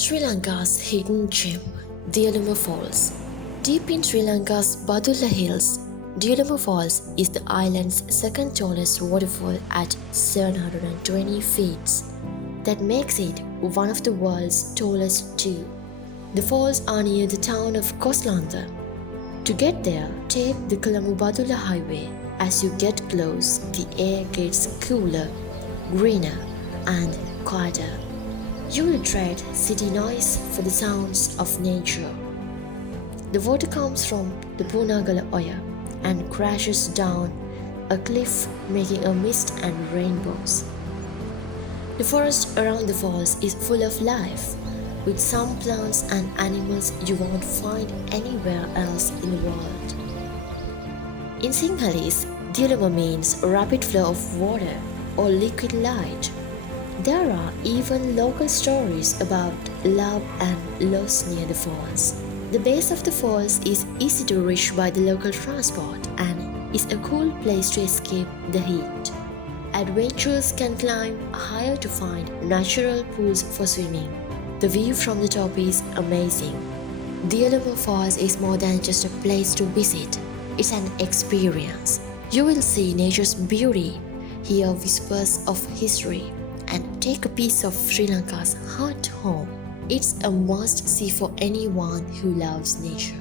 Sri Lanka's hidden gem, Diyaluma Falls. Deep in Sri Lanka's Badulla hills, Diyaluma Falls is the island's second tallest waterfall at 720 feet. That makes it one of the world's tallest too. The falls are near the town of Koslanda. To get there, take the Colombo-Badulla highway. As you get close, the air gets cooler, greener, and quieter. You will dread city noise for the sounds of nature. The water comes from the 𝙡𝙖𝙩𝙬 and crashes down a cliff, making a mist and rainbows. The forest around the falls is full of life, with some plants and animals you won't find anywhere else in the world. In Sinhalese, Diyaluma means rapid flow of water or liquid light. There are even local stories about love and loss near the falls. The base of the falls is easy to reach by the local transport and is a cool place to escape the heat. Adventurers can climb higher to find natural pools for swimming. The view from the top is amazing. Diyaluma Falls is more than just a place to visit. It's an experience. You will see nature's beauty, hear whispers of history, and take a piece of Sri Lanka's heart home. It's a must-see for anyone who loves nature.